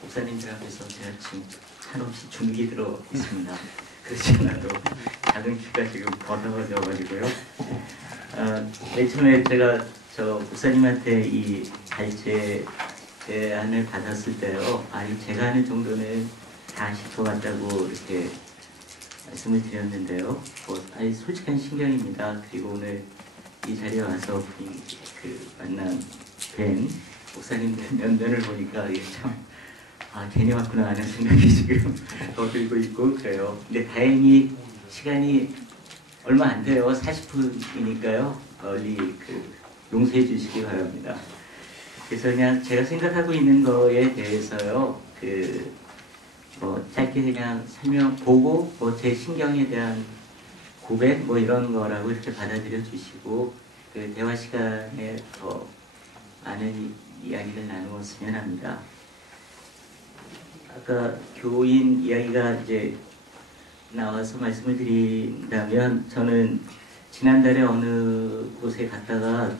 목사님들 앞에서 제가 지금 한없이 중기 들어 있습니다. 그렇지 않아도 작은 키가 지금 더더워져가지고요. 맨 처음에 제가 목사님한테 이 발제 제안을 받았을 때요, 아니 제가 하는 정도는 다 하실 것 같다고 이렇게 말씀을 드렸는데요. 아니 솔직한 신경입니다. 그리고 오늘 이 자리에 와서 만난 뵌 목사님들 면면을 보니까 이게 참 괜히 왔구나 하는 생각이 지금 더 들고 있고 그래요. 근데 다행히 시간이 얼마 안 돼요. 40분이니까요. 빨리 용서해 주시기 바랍니다. 그래서 그냥 제가 생각하고 있는 거에 대해서요, 짧게 그냥 보고, 제 신경에 대한 고백, 이런 거라고 이렇게 받아들여 주시고, 대화 시간에 더 많은 이야기를 나누었으면 합니다. 아까 교인 이야기가 이제 나와서 말씀을 드린다면, 저는 지난달에 어느 곳에 갔다가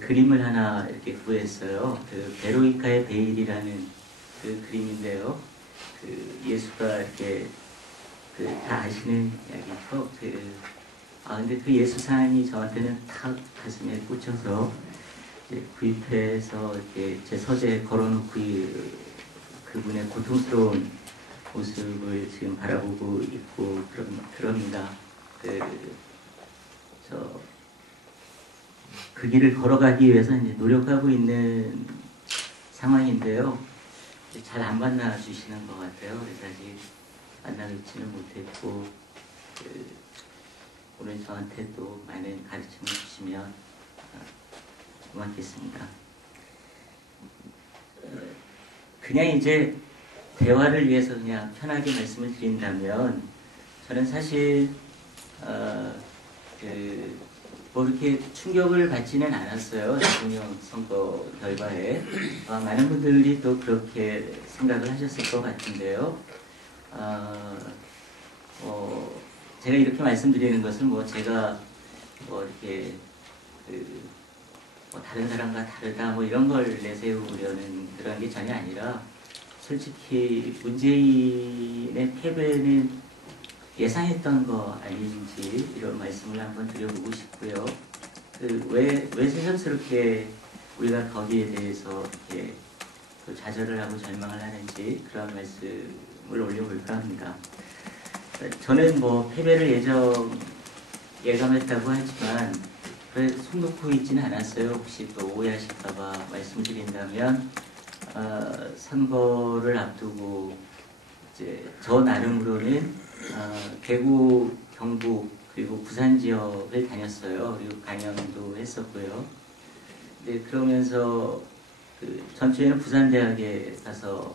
그림을 하나 이렇게 구했어요. 베로니카의 베일이라는 그림인데요. 예수가 이렇게 다 아시는 이야기죠. 근데 그 예수상이 저한테는 탁 가슴에 꽂혀서 구입해서 이렇게 제 서재에 걸어놓고 그분의 고통스러운 모습을 지금 바라보고 있고 그럽니다. 그 길을 걸어가기 위해서 이제 노력하고 있는 상황인데요. 잘 안 만나주시는 것 같아요. 그래서 아직 만나뵙지는 못했고, 오늘 저한테 또 많은 가르침을 주시면 고맙겠습니다. 그냥 이제 대화를 위해서 그냥 편하게 말씀을 드린다면, 저는 사실 이렇게 충격을 받지는 않았어요. 대통령 선거 결과에. 많은 분들이 또 그렇게 생각을 하셨을 것 같은데요. 제가 이렇게 말씀드리는 것은 제가 이렇게 다른 사람과 다르다 이런 걸 내세우려는 그런 게 전혀 아니라, 솔직히 문재인의 패배는 예상했던 거 아닌지 이런 말씀을 한번 드려보고 싶고요. 왜 새삼스럽게 우리가 거기에 대해서 이렇게 좌절을 하고 절망을 하는지 그런 말씀을 올려볼까 합니다. 저는 패배를 예감했다고 하지만 손 놓고 있지는 않았어요. 혹시 또 오해하실까봐 말씀드린다면, 선거를 앞두고 이제 저 나름으로는 대구, 경북 그리고 부산 지역을 다녔어요. 그리고 강연도 했었고요. 그러면서 전주에는 부산대학에 가서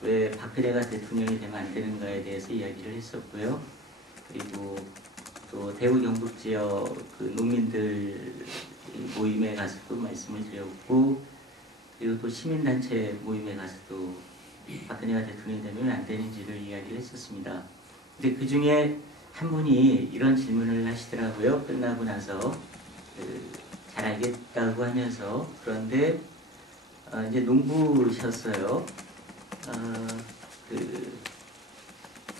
왜 박근혜가 대통령이 되면 안 되는가에 대해서 이야기를 했었고요. 그리고 또 대구 경북 지역 농민들 모임에 가서도 말씀을 드렸고, 그리고 또 시민단체 모임에 가서도 박근혜가 대통령이 되면 안 되는지를 이야기를 했었습니다. 근데 그 중에 한 분이 이런 질문을 하시더라고요. 끝나고 나서 잘 알겠다고 하면서. 그런데 이제 농부셨어요.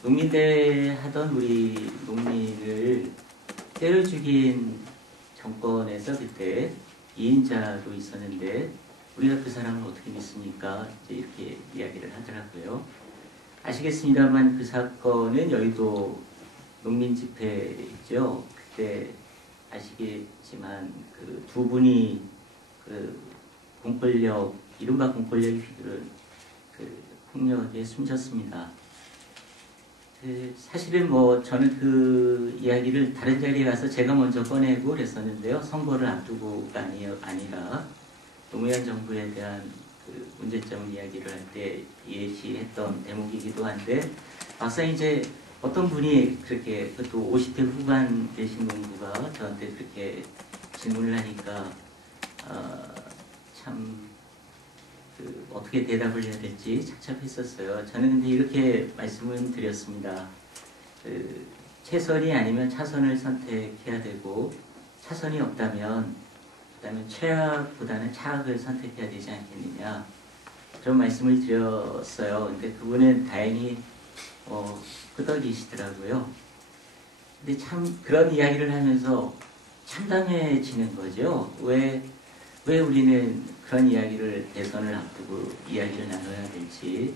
농민대 하던 우리 농민을 때려 죽인 정권에서 그때 2인자도 있었는데 우리가 그 사람을 어떻게 믿습니까? 이제 이렇게 이야기를 하더라고요. 아시겠습니다만 그 사건은 여의도 농민집회죠. 그때 아시겠지만 두 분이 공권력, 이른바 공권력이 휘두른 폭력에 숨졌습니다. 사실은 저는 그 이야기를 다른 자리에 가서 제가 먼저 꺼내고 그랬었는데요. 선거를 앞두고가 아니라 노무현 정부에 대한 문제점을 이야기를 할 때 예시했던 대목이기도 한데, 막상 이제 어떤 분이 그렇게 또 50대 후반 되신 농부가 저한테 그렇게 질문을 하니까 참 어떻게 대답을 해야 될지 착잡했었어요. 저는 근데 이렇게 말씀을 드렸습니다. 최선이 아니면 차선을 선택해야 되고, 차선이 없다면 그다음에 최악보다는 차악을 선택해야 되지 않겠느냐 그런 말씀을 드렸어요. 근데 그분은 다행히 끄덕이시더라고요. 근데 참 그런 이야기를 하면서 참담해지는 거죠. 왜 우리는 그런 이야기를 대선을 앞두고 이야기를 나눠야 될지,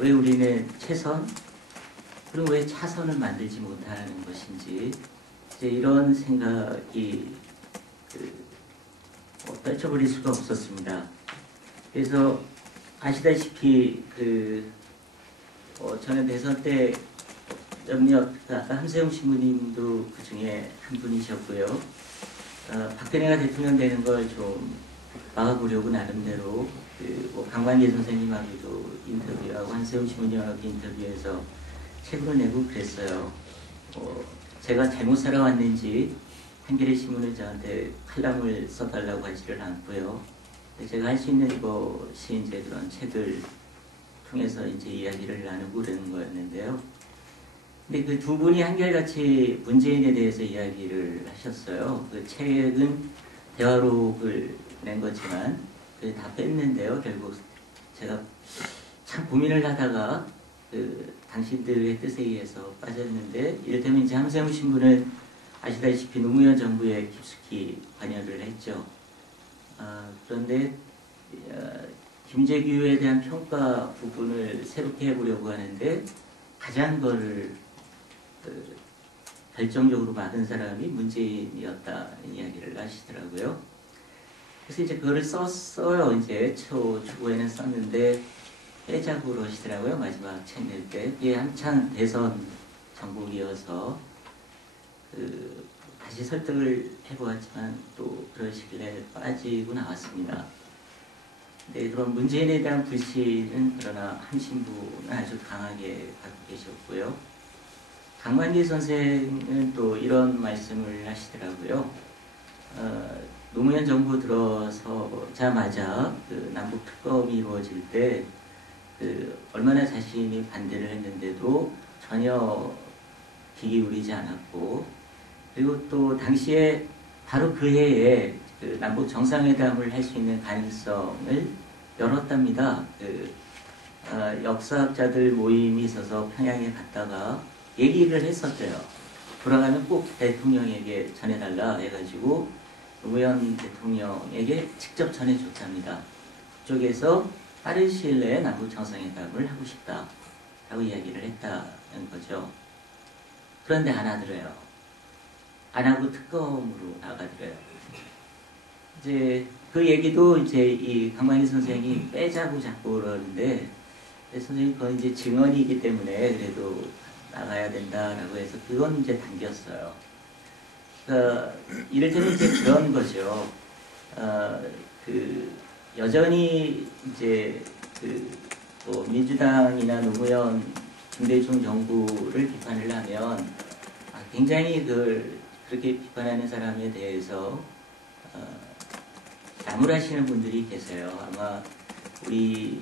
왜 우리는 최선, 그리고 왜 차선을 만들지 못하는 것인지, 이제 이런 생각이 떨쳐버릴 수가 없었습니다. 그래서 아시다시피 저는 대선 때 아까 함세웅 신부님도 그 중에 한 분이셨고요. 박근혜가 대통령 되는 걸 좀 막아보려고 나름대로 강만길 선생님하고도 인터뷰하고 한세웅 신부님하고 인터뷰해서 책을 내고 그랬어요. 제가 잘못 살아왔는지 한겨레 신문을 저한테 칼럼을 써달라고 하지를 않고요. 제가 할 수 있는 것이 이제 그런 책을 통해서 이제 이야기를 나누고 그러는 거였는데요. 근데 그 두 분이 한결같이 문재인에 대해서 이야기를 하셨어요. 그 책은 대화록을 낸 거지만 다 뺐는데요. 결국 제가 참 고민을 하다가 당신들의 뜻에 의해서 빠졌는데, 이를테면 이제 함세웅 신부는 아시다시피 노무현 정부에 깊숙이 관여를 했죠. 그런데 김재규에 대한 평가 부분을 새롭게 해보려고 하는데 가장 그걸 결정적으로 막은 사람이 문재인이었다는 이야기를 하시더라고요. 그래서 이제 그거를 썼어요. 이제 초고에는 썼는데 빼자고 그러시더라고요. 마지막 책 낼 때. 이게 한창 대선 정국이어서 다시 설득을 해보았지만 또 그러시길래 빠지고 나왔습니다. 네, 그럼 문재인에 대한 불신은 그러나 한 신부는 아주 강하게 갖고 계셨고요. 강만길 선생은 또 이런 말씀을 하시더라고요. 노무현 정부 들어서자마자 남북 특검이 이루어질 때 얼마나 자신이 반대를 했는데도 전혀 귀 기울이지 않았고, 그리고 또 당시에 바로 그 해에 남북 정상회담을 할 수 있는 가능성을 열었답니다. 역사학자들 모임이 있어서 평양에 갔다가 얘기를 했었대요. 돌아가면 꼭 대통령에게 전해달라 해가지고 노무현 대통령에게 직접 전해줬답니다. 그쪽에서 빠른 시일 내에 남북 정상회담을 하고 싶다라고 이야기를 했다는 거죠. 그런데 안 하더래요. 안 하고 특검으로 나가더래요. 이제 그 얘기도 이제 이 강만길 선생이 빼자고 자꾸 그러는데, 선생님 그건 이제 증언이기 때문에 그래도 나가야 된다라고 해서 그건 이제 당겼어요. 그러니까 이를테면 이제 그런 거죠. 여전히 이제 뭐 민주당이나 노무현 김대중 정부를 비판을 하면 굉장히 그렇게 비판하는 사람에 대해서 나무라시는 분들이 계세요. 아마 우리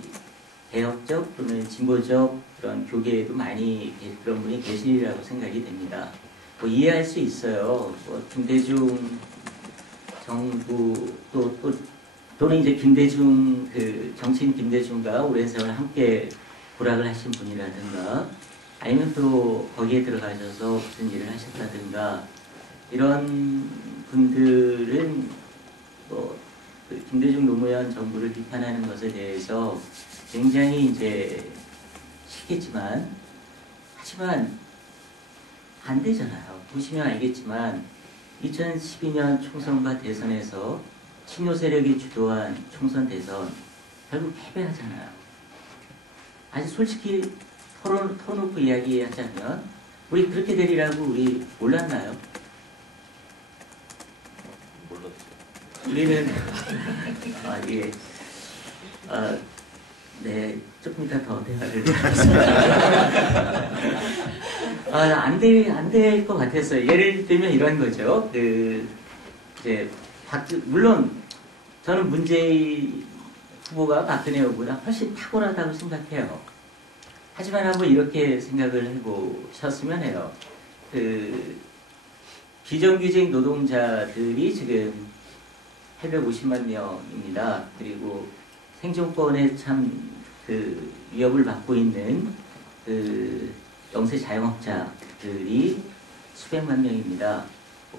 개혁적 또는 진보적 그런 교계에도 많이 그런 분이 계시리라고 생각이 됩니다. 뭐 이해할 수 있어요. 뭐 김대중 정부 또는 이제 김대중 정치인 김대중과 오랜 세월 함께 고락을 하신 분이라든가, 아니면 또 거기에 들어가셔서 무슨 일을 하셨다든가, 이런 분들은 김대중 노무현 정부를 비판하는 것에 대해서 굉장히 이제 싫겠지만, 하지만 안 되잖아요. 보시면 알겠지만 2012년 총선과 대선에서 친노 세력이 주도한 총선 대선 결국 패배하잖아요. 아주 솔직히 터놓고 이야기하자면 우리 그렇게 되리라고 우리 몰랐나요? 우리는 예. 네, 조금 이따 더 대화를 하겠습니다. 안 될 것 같았어요. 예를 들면 이런 거죠. 이제 물론 저는 문재인 후보가 박근혜 후보보다 훨씬 탁월하다고 생각해요. 하지만 한번 이렇게 생각을 해보셨으면 해요. 비정규직 노동자들이 지금 850만 명입니다. 그리고 생존권에 참 그 위협을 받고 있는 그 영세 자영업자들이 수백만 명입니다.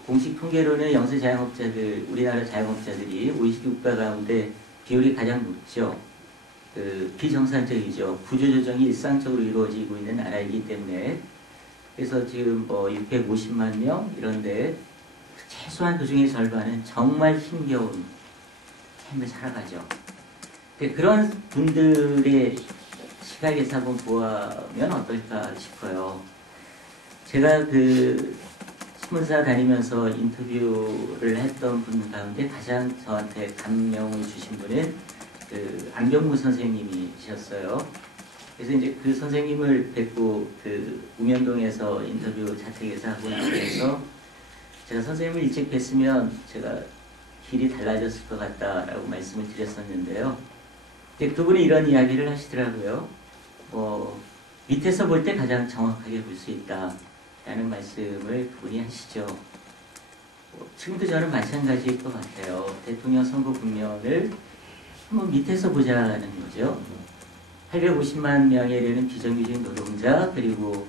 공식 통계로는 영세 자영업자들, 우리나라 자영업자들이 OECD 국가 가운데 비율이 가장 높죠. 그 비정상적이죠. 구조조정이 일상적으로 이루어지고 있는 나라이기 때문에 그래서 지금 뭐 650만 명 이런데 최소한 그 중에 절반은 정말 힘겨운 삶을 살아가죠. 그런 분들의 시각에서 한번 보면 어떨까 싶어요. 제가 그 신문사 다니면서 인터뷰를 했던 분 가운데 가장 저한테 감명을 주신 분은 그 안경무 선생님이셨어요. 그래서 이제 그 선생님을 뵙고 그 우면동에서 인터뷰 자택에서 하고 나서 제가 선생님을 일찍 뵀으면 제가 길이 달라졌을 것 같다라고 말씀을 드렸었는데요. 그분이 이런 이야기를 하시더라고요. 밑에서 볼 때 가장 정확하게 볼 수 있다라는 말씀을 그분이 하시죠. 지금도 저는 마찬가지일 것 같아요. 대통령 선거 국면을 한번 밑에서 보자는 거죠. 850만 명에 이르는 비정규직 노동자 그리고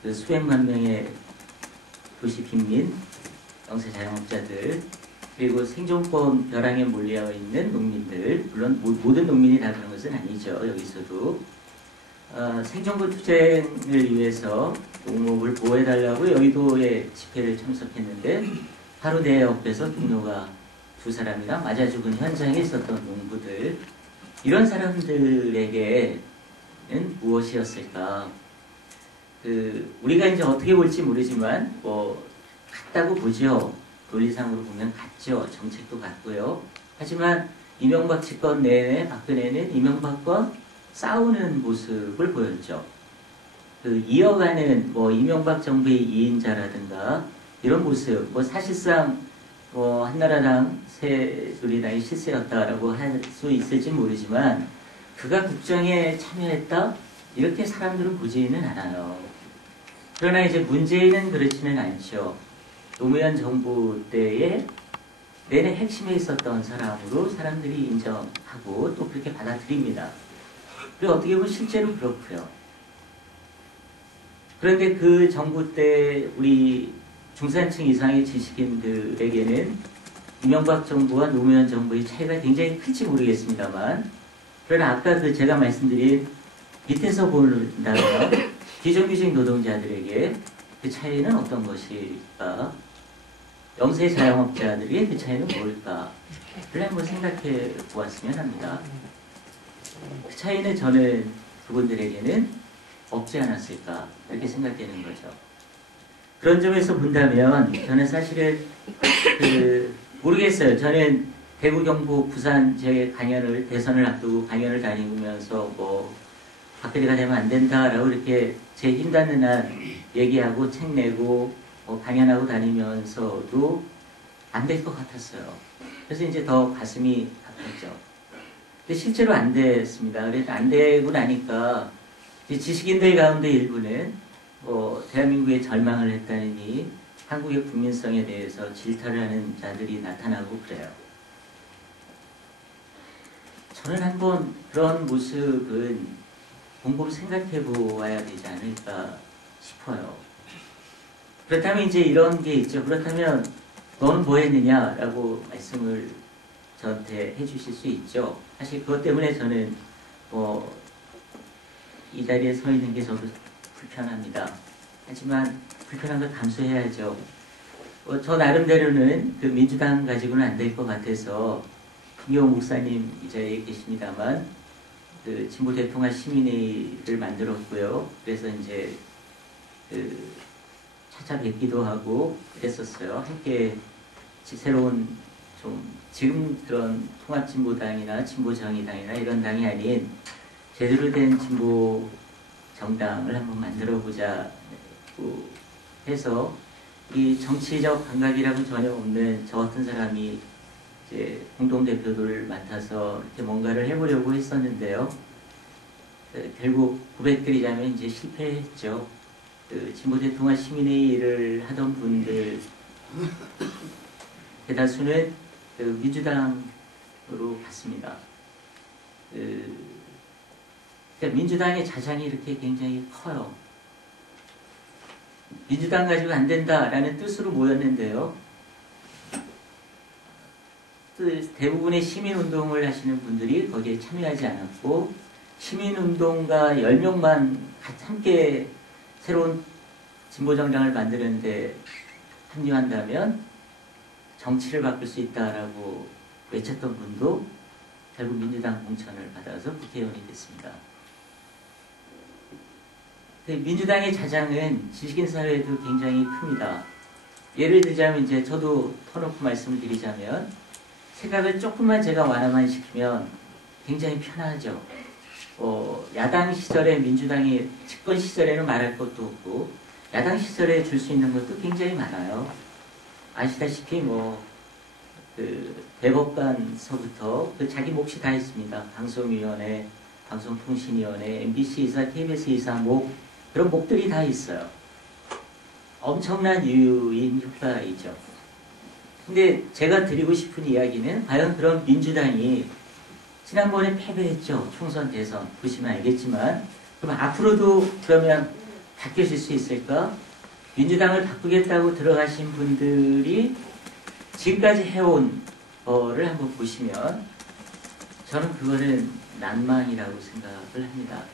그 수백만 명의 도시 빈민, 영세 자영업자들 그리고 생존권 벼랑에 몰려 있는 농민들 물론 모든 농민이 다 그런 것은 아니죠. 여기서도 생존권 투쟁을 위해서 농목을 보호해달라고 여의도에 집회를 참석했는데 하루 내 옆에서 동료가 두 사람이나 맞아 죽은 현장에 있었던 농부들 이런 사람들에게는 무엇이었을까? 우리가 이제 어떻게 볼지 모르지만 같다고 보죠. 논리상으로 보면 같죠. 정책도 같고요. 하지만 이명박 집권 내내 박근혜는 이명박과 싸우는 모습을 보였죠. 이어가는 이명박 정부의 2인자라든가 이런 모습, 사실상 한나라당 새누리당이 실세였다라고 할 수 있을지 모르지만 그가 국정에 참여했다 이렇게 사람들은 보지는 않아요. 그러나 이제 문재인은 그렇지는 않죠. 노무현 정부 때에 내내 핵심에 있었던 사람으로 사람들이 인정하고 또 그렇게 받아들입니다. 그리고 어떻게 보면 실제로 그렇고요. 그런데 그 정부 때 우리 중산층 이상의 지식인들에게는 이명박 정부와 노무현 정부의 차이가 굉장히 클지 모르겠습니다만 그러나 아까 제가 말씀드린 밑에서 본다면 비정규직 노동자들에게 그 차이는 어떤 것일까? 영세 자영업자들의 그 차이는 뭘까를 한번 생각해 보았으면 합니다. 그 차이는 저는 그분들에게는 없지 않았을까 이렇게 생각되는 거죠. 그런 점에서 본다면 저는 사실은 모르겠어요. 저는 대구, 경북, 부산 제 강연을 대선을 앞두고 강연을 다니면서 박근혜가 되면 안 된다라고 이렇게 제 힘 닿는 한 얘기하고 책 내고 강연하고 다니면서도 안 될 것 같았어요. 그래서 이제 더 가슴이 아팠죠. 근데 실제로 안 됐습니다. 그래서 안 되고 나니까 지식인들 가운데 일부는 대한민국에 절망을 했다니 한국의 국민성에 대해서 질타를 하는 자들이 나타나고 그래요. 저는 한번 그런 모습은 곰곰이 생각해 보아야 되지 않을까 싶어요. 그렇다면 이제 이런 게 있죠. 그렇다면 너는 뭐 했느냐라고 말씀을 저한테 해주실 수 있죠. 사실 그것 때문에 저는 이 자리에 서 있는 게 저도 불편합니다. 하지만 불편한 걸 감수해야죠. 저 나름대로는 그 민주당 가지고는 안 될 것 같아서 김용호 목사님 이 자리에 계십니다만 진보 대통합 시민회의를 만들었고요. 그래서 이제 찾아뵙기도 하고 그랬었어요. 함께 새로운 지금 그런 통합진보당이나 진보정의당이나 이런 당이 아닌 제대로 된 진보 정당을 한번 만들어보자 해서 이 정치적 감각이라고는 전혀 없는 저 같은 사람이 이제 공동대표를 맡아서 이렇게 뭔가를 해보려고 했었는데요. 결국 고백드리자면 이제 실패했죠. 진보대통합 시민회의를 하던 분들 대다수는 민주당으로 갔습니다. 민주당의 자장이 이렇게 굉장히 커요. 민주당 가지고 안 된다라는 뜻으로 모였는데요. 대부분의 시민운동을 하시는 분들이 거기에 참여하지 않았고, 시민운동가 10명만 함께 새로운 진보정당을 만드는데 합류한다면 정치를 바꿀 수 있다라고 외쳤던 분도 결국 민주당 공천을 받아서 국회의원이 됐습니다. 민주당의 자장은 지식인 사회에도 굉장히 큽니다. 예를 들자면 이제 저도 터놓고 말씀을 드리자면 생각을 조금만 제가 완화만 시키면 굉장히 편하죠. 야당 시절에 민주당이 집권 시절에는 말할 것도 없고 야당 시절에 줄 수 있는 것도 굉장히 많아요. 아시다시피 대법관서부터 자기 몫이 다 있습니다. 방송위원회, 방송통신위원회, MBC 이사, KBS 이사 그런 목들이 다 있어요. 엄청난 유인 효과이죠. 근데 제가 드리고 싶은 이야기는 과연 그런 민주당이 지난번에 패배했죠. 총선 대선. 보시면 알겠지만 그럼 앞으로도 그러면 바뀌어질 수 있을까? 민주당을 바꾸겠다고 들어가신 분들이 지금까지 해온 거를 한번 보시면 저는 그거는 낭만이라고 생각을 합니다.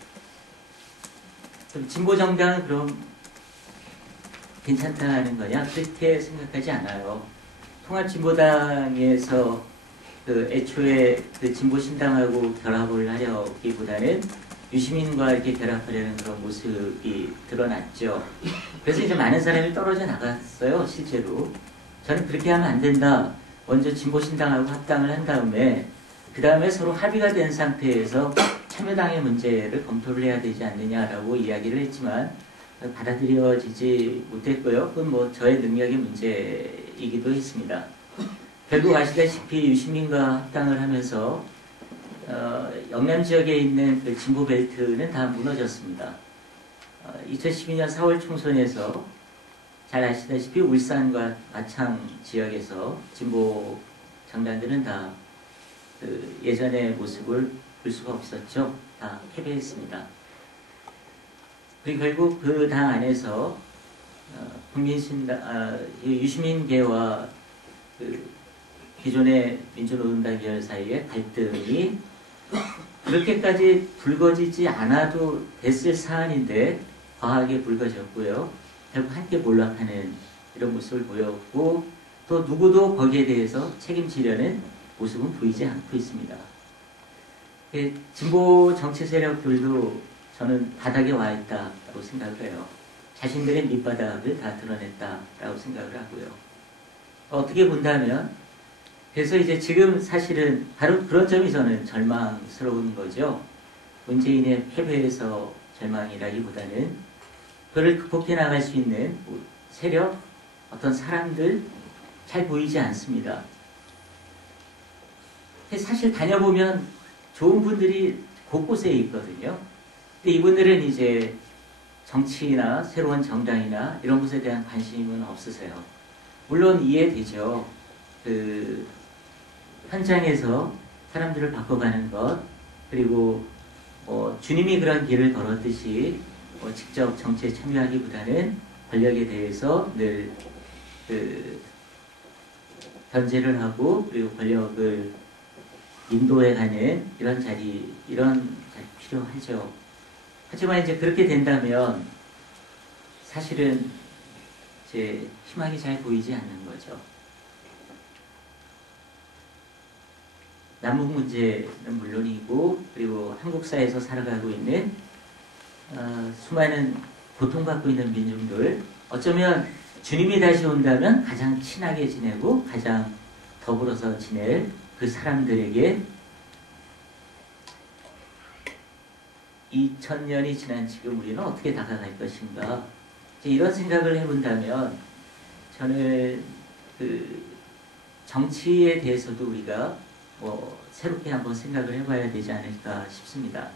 진보정당은 그럼 괜찮다는 거냐? 그렇게 생각하지 않아요. 통합진보당에서 애초에 진보신당하고 결합을 하려기보다는 유시민과 이렇게 결합하려는 그런 모습이 드러났죠. 그래서 이제 많은 사람이 떨어져 나갔어요, 실제로. 저는 그렇게 하면 안 된다. 먼저 진보신당하고 합당을 한 다음에 그 다음에 서로 합의가 된 상태에서 참여당의 문제를 검토를 해야 되지 않느냐라고 이야기를 했지만 받아들여지지 못했고요. 그건 저의 능력의 문제이기도 했습니다. 결국 아시다시피 유시민과 합당을 하면서 영남 지역에 있는 그 진보 벨트는 다 무너졌습니다. 2012년 4월 총선에서 잘 아시다시피 울산과 마창 지역에서 진보 정당들은 다 예전의 모습을 볼 수가 없었죠. 다 패배했습니다. 그리고 결국 그 당 안에서 유시민계와 기존의 민주노동당 계열 사이의 갈등이 그렇게까지 불거지지 않아도 됐을 사안인데 과하게 불거졌고요. 결국 함께 몰락하는 이런 모습을 보였고 또 누구도 거기에 대해서 책임지려는 모습은 보이지 않고 있습니다. 진보 정치 세력들도 저는 바닥에 와 있다고 생각을 해요. 자신들의 밑바닥을 다 드러냈다라고 생각을 하고요. 어떻게 본다면 그래서 이제 지금 사실은 바로 그런 점이 저는 절망스러운 거죠. 문재인의 패배에서 절망이라기보다는 그를 극복해 나갈 수 있는 세력, 어떤 사람들 잘 보이지 않습니다. 사실 다녀보면 좋은 분들이 곳곳에 있거든요. 근데 이분들은 이제 정치나 새로운 정당이나 이런 것에 대한 관심은 없으세요. 물론 이해되죠. 현장에서 사람들을 바꿔가는 것, 그리고 주님이 그런 길을 걸었듯이 직접 정치에 참여하기보다는 권력에 대해서 늘 견제를 하고 그리고 권력을 인도해가는 이런 자리 필요하죠. 하지만 이제 그렇게 된다면 사실은 이제 희망이 잘 보이지 않는 거죠. 남북 문제는 물론이고 그리고 한국 사회에서 살아가고 있는 수많은 고통받고 있는 민중들, 어쩌면 주님이 다시 온다면 가장 친하게 지내고 가장 더불어서 지낼 그 사람들에게 2000년이 지난 지금 우리는 어떻게 다가갈 것인가, 이런 생각을 해본다면 저는 정치에 대해서도 우리가 새롭게 한번 생각을 해봐야 되지 않을까 싶습니다.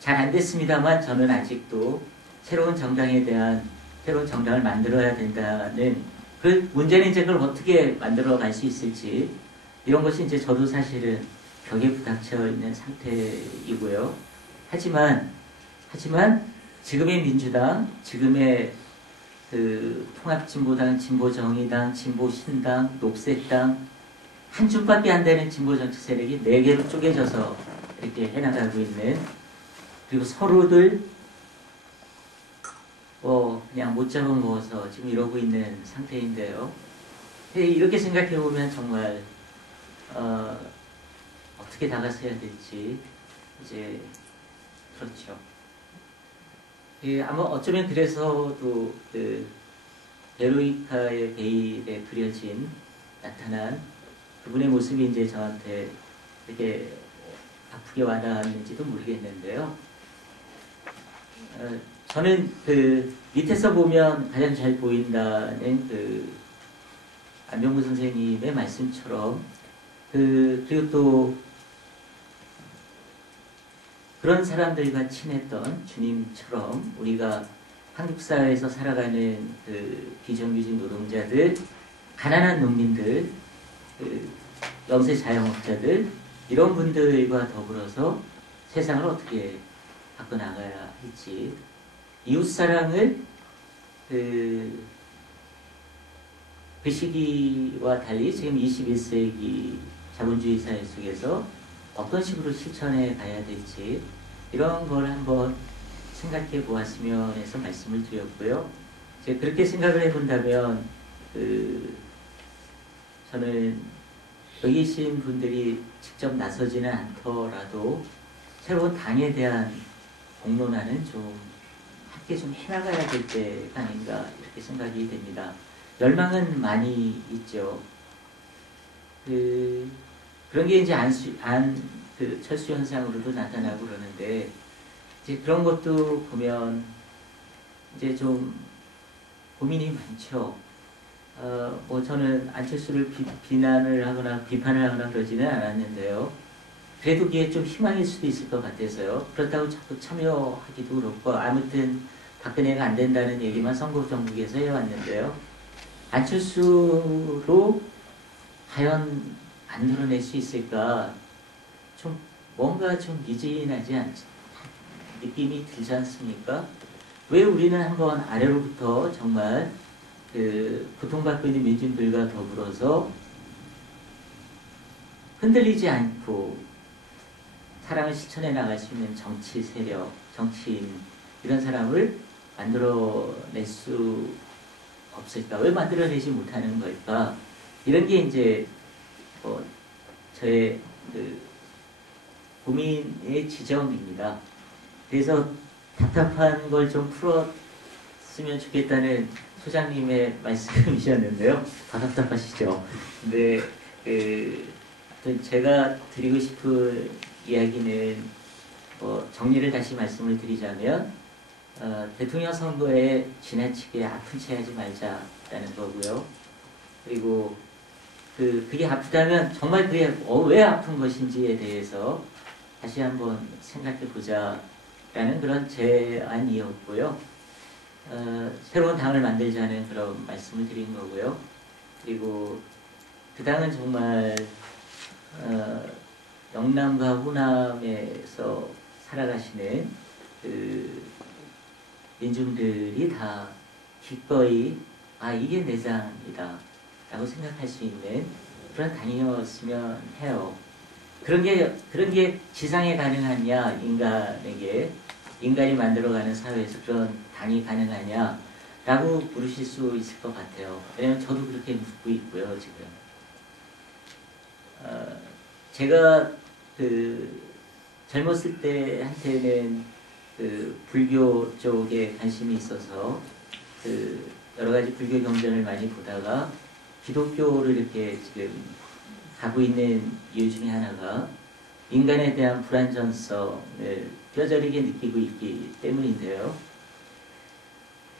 잘 안 됐습니다만 저는 아직도 새로운 정당을 만들어야 된다는 그 문제는 이제 그걸 어떻게 만들어 갈 수 있을지, 이런 것이 이제 저도 사실은 벽에 부닥쳐 있는 상태이고요. 하지만 지금의 민주당, 지금의 그 통합진보당, 진보정의당, 진보신당, 녹색당, 한 줌밖에 안 되는 진보정치 세력이 4개로 쪼개져서 이렇게 해나가고 있는, 그리고 서로들 그냥 못 잡아먹어서 지금 이러고 있는 상태인데요. 이렇게 생각해보면 정말 어떻게 나가서야 될지 이제 그렇죠. 아마 어쩌면 그래서도 그 베로니카의 베일에 그려진 나타난 그분의 모습이 이제 저한테 되게 아프게 와닿았는지도 모르겠는데요. 저는 그 밑에서 보면 가장 잘 보인다는 그 안병구 선생님의 말씀처럼 그리고 또 그런 사람들과 친했던 주님처럼 우리가 한국 사회에서 살아가는 그 비정규직 노동자들, 가난한 농민들, 그 영세 자영업자들, 이런 분들과 더불어서 세상을 어떻게 바꿔나가야 할지, 이웃사랑을 그 시기와 달리 지금 21세기 자본주의 사회 속에서 어떤 식으로 실천해 가야 될지, 이런 걸 한번 생각해 보았으면 해서 말씀을 드렸고요. 제가 그렇게 생각을 해본다면 저는 여기 계신 분들이 직접 나서지는 않더라도 새로운 당에 대한 공론화는 좀 함께 좀 해나가야 될 때가 아닌가, 이렇게 생각이 됩니다. 열망은 많이 있죠. 그런 게 이제 그 철수 현상으로도 나타나고 그러는데, 이제 그런 것도 보면 이제 좀 고민이 많죠. 저는 안철수를 비난을 하거나 비판을 하거나 그러지는 않았는데요. 그래도 그게 좀 희망일 수도 있을 것 같아서요. 그렇다고 자꾸 참여하기도 그렇고, 아무튼 박근혜가 안 된다는 얘기만 선거 정국에서 해왔는데요. 안철수로 과연 만들어낼 수 있을까? 좀 뭔가 좀 미진하지 않지, 느낌이 들지 않습니까? 왜 우리는 한번 아래로부터 정말 그 고통받고 있는 민중들과 더불어서 흔들리지 않고 사랑을 실천해 나갈 수 있는 정치 세력, 정치인, 이런 사람을 만들어낼 수 없을까? 왜 만들어내지 못하는 걸까? 이런 게 이제 저의 그 고민의 지점입니다. 그래서 답답한 걸 좀 풀었으면 좋겠다는 소장님의 말씀이셨는데요. 다 답답하시죠? 근데 제가 드리고 싶은 이야기는 정리를 다시 말씀을 드리자면 대통령 선거에 지나치게 아픈 채 하지 말자라는 거고요. 그리고 그게 아프다면 정말 그게 왜 아픈 것인지에 대해서 다시 한번 생각해 보자라는 그런 제안이었고요. 새로운 당을 만들자는 그런 말씀을 드린 거고요. 그리고 그 당은 정말 영남과 호남에서 살아가시는 그 민중들이 다 기꺼이 이게 내 당이다 라고 생각할 수 있는 그런 당이었으면 해요. 그런 게 지상에 가능하냐, 인간이 만들어가는 사회에서 그런 당이 가능하냐 라고 물으실 수 있을 것 같아요. 왜냐면 저도 그렇게 묻고 있고요, 지금. 제가 젊었을 때 한테는 불교 쪽에 관심이 있어서 여러 가지 불교 경전을 많이 보다가 기독교를 이렇게 지금 가고 있는 이유 중에 하나가 인간에 대한 불완전성을 뼈저리게 느끼고 있기 때문인데요.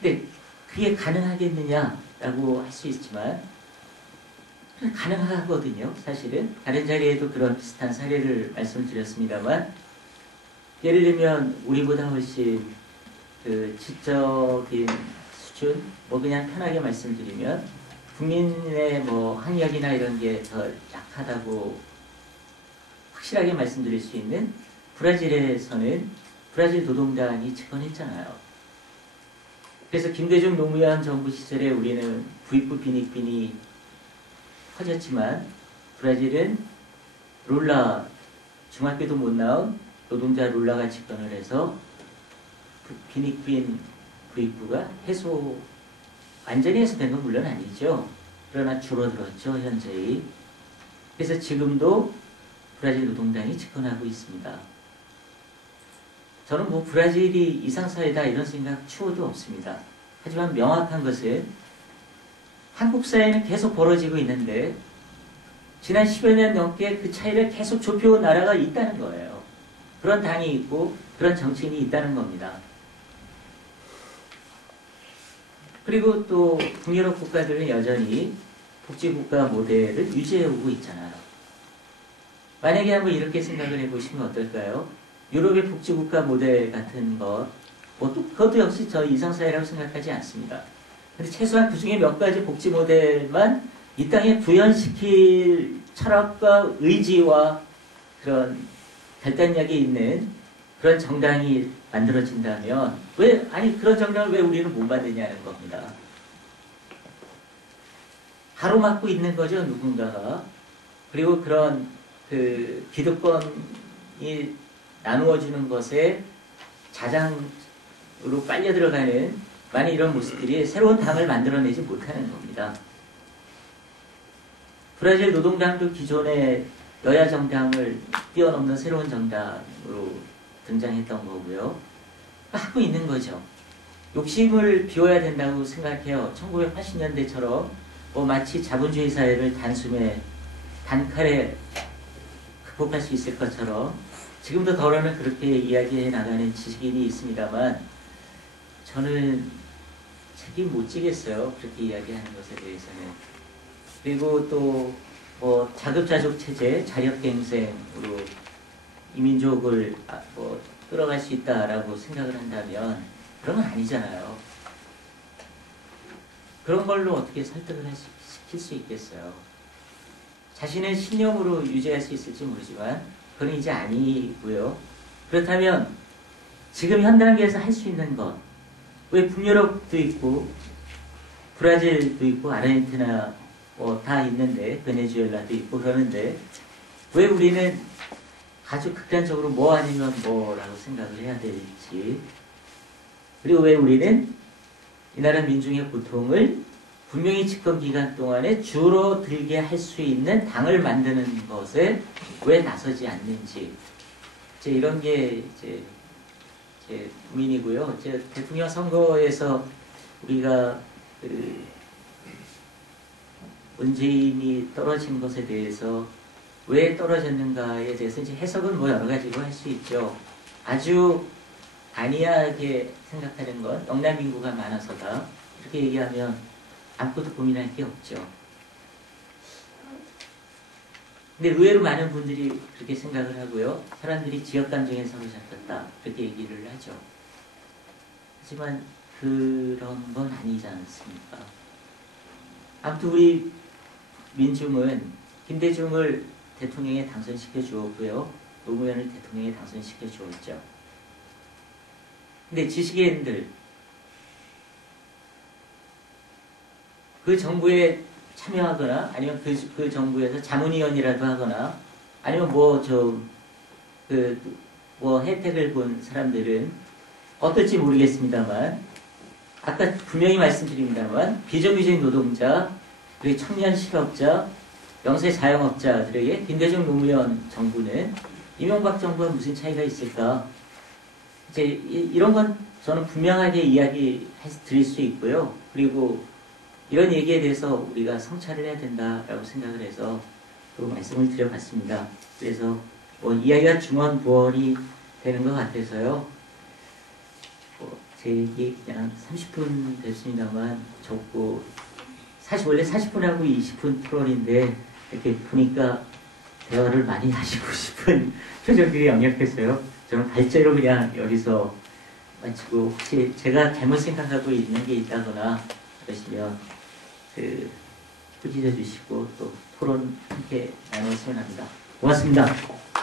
근데 그게 가능하겠느냐라고 할 수 있지만 가능하거든요. 사실은 다른 자리에도 그런 비슷한 사례를 말씀드렸습니다만, 예를 들면 우리보다 훨씬 지적인 수준, 그냥 편하게 말씀드리면 국민의 뭐 학력이나 이런 게 더 약하다고 확실하게 말씀드릴 수 있는 브라질에서는 브라질 노동당이 집권했잖아요. 그래서 김대중 노무현 정부 시절에 우리는 부익부 빈익빈이 커졌지만 브라질은 룰라, 중학교도 못 나온 노동자 룰라가 집권을 해서 빈익빈 부익부가 완전히 해소된 건 물론 아니죠. 그러나 줄어들었죠, 현재의. 그래서 지금도 브라질 노동당이 집권하고 있습니다. 저는 뭐 브라질이 이상사회다 이런 생각 추호도 없습니다. 하지만 명확한 것은 한국 사회는 계속 벌어지고 있는데 지난 10여 년 넘게 그 차이를 계속 좁혀온 나라가 있다는 거예요. 그런 당이 있고 그런 정치인이 있다는 겁니다. 그리고 또 북유럽 국가들은 여전히 복지국가 모델을 유지해오고 있잖아요. 만약에 한번 이렇게 생각을 해보시면 어떨까요? 유럽의 복지국가 모델 같은 것, 그것도 역시 저 이상사회라고 생각하지 않습니다. 근데 최소한 그 중에 몇 가지 복지 모델만 이 땅에 구현시킬 철학과 의지와 그런 결단력이 있는 그런 정당이 만들어진다면 그런 정당을 왜 우리는 못 만드냐는 겁니다. 가로막고 있는 거죠, 누군가가. 그리고 그런 그 기득권이 나누어주는 것에 자장으로 빨려 들어가는 많은 이런 모습들이 새로운 당을 만들어내지 못하는 겁니다. 브라질 노동당도 기존의 여야 정당을 뛰어넘는 새로운 정당으로 등장했던 거고요. 하고 있는 거죠. 욕심을 비워야 된다고 생각해요. 1980년대처럼 마치 자본주의 사회를 단칼에 극복할 수 있을 것처럼 지금도 더러는 그렇게 이야기해 나가는 지식인이 있습니다만 저는 책임 못 지겠어요. 그렇게 이야기하는 것에 대해서는. 그리고 또 자급자족 체제, 자력갱생으로 이민족을 끌어갈 수 있다라고 생각을 한다면 그런 건 아니잖아요. 그런 걸로 어떻게 설득을 시킬 수 있겠어요. 자신의 신념으로 유지할 수 있을지 모르지만 그건 이제 아니고요. 그렇다면 지금 현 단계에서 할 수 있는 것, 왜 북유럽도 있고 브라질도 있고 아르헨티나 다 있는데 베네수엘라도 있고 그러는데 왜 우리는 아주 극단적으로 뭐 아니면 뭐라고 생각을 해야 될지, 그리고 왜 우리는 이 나라 민중의 고통을 분명히 집권 기간 동안에 줄어들게 할 수 있는 당을 만드는 것에 왜 나서지 않는지, 이제 이런 게 이제 제 고민이고요. 제 대통령 선거에서 우리가 문재인이 떨어진 것에 대해서 왜 떨어졌는가에 대해서 이제 해석은 여러 가지로 할 수 있죠. 아주 안이하게 생각하는 건 영남 인구가 많아서다. 이렇게 얘기하면 아무것도 고민할 게 없죠. 근데 의외로 많은 분들이 그렇게 생각을 하고요. 사람들이 지역 감정에 사로잡혔다. 그렇게 얘기를 하죠. 하지만 그런 건 아니지 않습니까? 아무튼 우리 민중은 김대중을 대통령에 당선시켜 주었고요. 노무현을 대통령에 당선시켜 주었죠. 근데 지식인들, 그 정부에 참여하거나 아니면 그 정부에서 자문위원이라도 하거나 아니면 혜택을 본 사람들은 어떨지 모르겠습니다만 아까 분명히 말씀드립니다만 비정규직 노동자, 그리고 청년 실업자, 영세 자영업자들에게 김대중 노무현 정부는 이명박 정부와 무슨 차이가 있을까? 이제 이런 건 저는 분명하게 이야기 드릴 수 있고요. 그리고 이런 얘기에 대해서 우리가 성찰을 해야 된다라고 생각을 해서 또 말씀을 드려봤습니다. 그래서 이야기가 중언부언이 되는 것 같아서요. 제 얘기 그냥 30분 됐습니다만 적고 사실 원래 40분하고 20분 토론인데 이렇게 보니까 대화를 많이 하시고 싶은 표정들이 역력했어요. 저는 발제로 그냥 여기서 마치고 혹시 제가 잘못 생각하고 있는 게 있다거나 그러시면 꾸짖어 주시고 또 토론 함께 나눴으면 합니다. 고맙습니다.